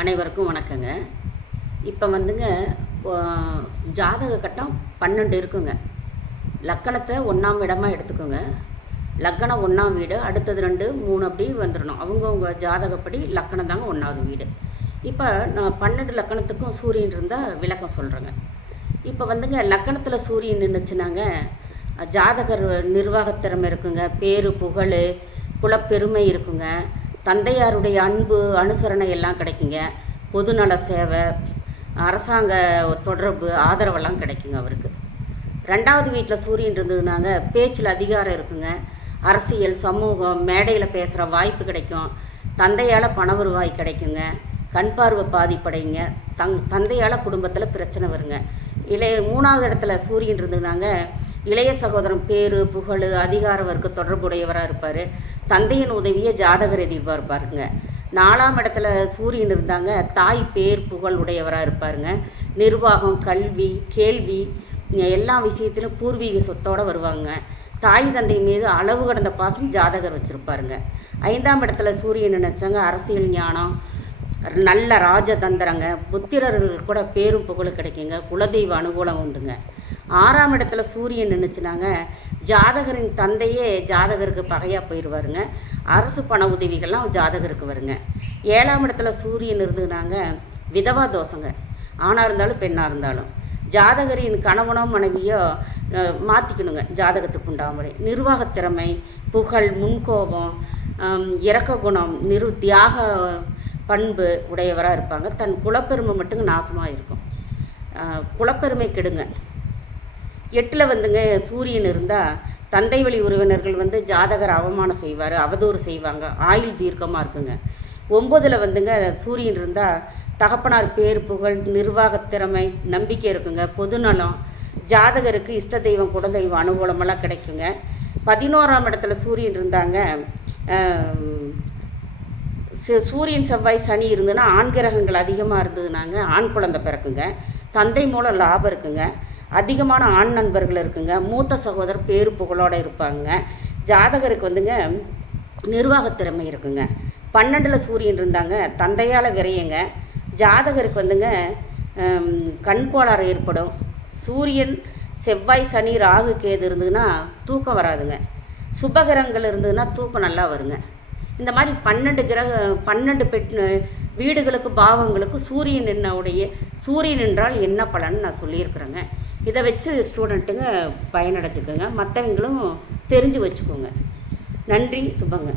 அனைவருக்கும் வணக்கங்க. இப்போ ஜாதக கட்டம் 12 இருக்குங்க. லக்கணத்தை 1ஆம் இடமாக எடுத்துக்கோங்க. லக்கணம் 1ஆம் வீடு, அடுத்தது 2, 3 அப்படி வந்துடணும். அவங்கவுங்க ஜாதகப்படி லக்கணம் தாங்க 1ஆவது வீடு. இப்போ நான் 12 லக்கணத்துக்கும் சூரியன் இருந்தால் விளக்கம் சொல்கிறேங்க. இப்போ லக்கணத்தில் சூரியன் நின்றுச்சுனாங்க, ஜாதகர் நிர்வாகத்திறமை இருக்குங்க, பேரு புகழ் குலப்பெருமை இருக்குங்க, தந்தையாருடைய அன்பு அனுசரணை எல்லாம் கிடைக்குங்க, பொதுநல சேவை அரசாங்க தொடர்பு ஆதரவெல்லாம் கிடைக்குங்க அவருக்கு. 2ஆவது வீட்டில் சூரியன் இருந்ததுனாங்க பேச்சில் அதிகாரம் இருக்குங்க, அரசியல் சமூகம் மேடையில் பேசுகிற வாய்ப்பு கிடைக்கும், தந்தையால் பண வருவாய் கிடைக்குங்க, கண் பார்வை பாதிப்படைங்க, தந்தையால் குடும்பத்தில் பிரச்சனை வருங்க. 3ஆவது இடத்துல சூரியன் இருந்ததுனாங்க இளைய சகோதரன் பேரு புகழ் அதிகார வர்க்க தொடர்புடையவராக இருப்பார், தந்தையின் உதவியை ஜாதகர் எதிர்பார்ப்பாருங்க. 4ஆம் இடத்துல சூரியன் இருந்தாங்க தாய் பேர் புகழ் உடையவராக இருப்பாருங்க. நிர்வாகம் கல்வி கேள்வி எல்லா விஷயத்திலும் பூர்வீக சொத்தோடு வருவாங்க. தாய் தந்தை மீது அளவு கடந்த பாசம் ஜாதகர் வச்சுருப்பாருங்க. 5ஆம் இடத்துல சூரியன் நினச்சாங்க அரசியல் ஞானம், நல்ல ராஜதந்திரங்க, புத்திரர்கள் கூட பேரும் புகழ் கிடைக்குங்க, குலதெய்வ அனுகூலம் உண்டுங்க. 6ஆம் இடத்துல சூரியன் நினச்சினாங்க ஜாதகரின் தந்தையே ஜாதகருக்கு பகையாக போயிடுவாருங்க, அரசு பண உதவிகள்லாம் ஜாதகருக்கு வருங்க. 7ஆம் இடத்துல சூரியன் இருந்ததுனாங்க விதவா தோஷங்க, ஆணாக இருந்தாலும் பெண்ணாக இருந்தாலும் ஜாதகரின் கணவனோ மனைவியோ மாற்றிக்கணுங்க ஜாதகத்துக்கு உண்டாமலே. நிர்வாகத்திறமை புகழ் முன்கோபம் இரக்க குணம் தியாக பண்பு உடையவராக இருப்பாங்க. தன் குலப்பெருமை மட்டும் நாசமாக இருக்கும், குலப்பெருமை கெடுங்க. 8ல் சூரியன் இருந்தால் தந்தை வழி உறவினர்கள் ஜாதகர் அவமானம் செய்வார், அவதூறு செய்வாங்க, ஆயுள் தீர்க்கமாக இருக்குங்க. 9ல் சூரியன் இருந்தால் தகப்பனார் பேர் புகழ் நிர்வாகத்திறமை நம்பிக்கை இருக்குங்க, பொதுநலம், ஜாதகருக்கு இஷ்ட தெய்வம் குலதெய்வம் அனுகூலமெல்லாம் கிடைக்குங்க. 11ஆம் இடத்துல சூரியன் இருந்தாங்க சூரியன் செவ்வாய் சனி இருந்ததுன்னா ஆண் கிரகங்கள் அதிகமாக இருந்ததுனாங்க ஆண் குழந்தை பிறக்குங்க, தந்தை மூலம் லாபம் இருக்குங்க, அதிகமான ஆண் நண்பர்கள் இருக்குங்க, மூத்த சகோதரர் பேரு புகழோடு இருப்பாங்க. ஜாதகருக்கு நிர்வாகத்திறமை இருக்குங்க. 12ல் சூரியன் இருந்தாங்க தந்தையால் விரையுங்க, ஜாதகருக்கு கண் கோளாறு ஏற்படும். சூரியன் செவ்வாய் சனி ராகு கேது இருந்ததுன்னா தூக்கம் வராதுங்க, சுபகிரகங்கள் இருந்ததுன்னா தூக்கம் நல்லா வருங்க. இந்த மாதிரி 12 வீடுகளுக்கு பாவங்களுக்கு சூரியன் என்றால் என்ன பலன்னு நான் சொல்லியிருக்கிறேங்க. இதை வச்சு ஸ்டூடெண்ட்டுங்க பயனடைஞ்சுக்கோங்க, மற்றவங்களும் தெரிஞ்சு வச்சுக்கோங்க. நன்றி, சுபங்க.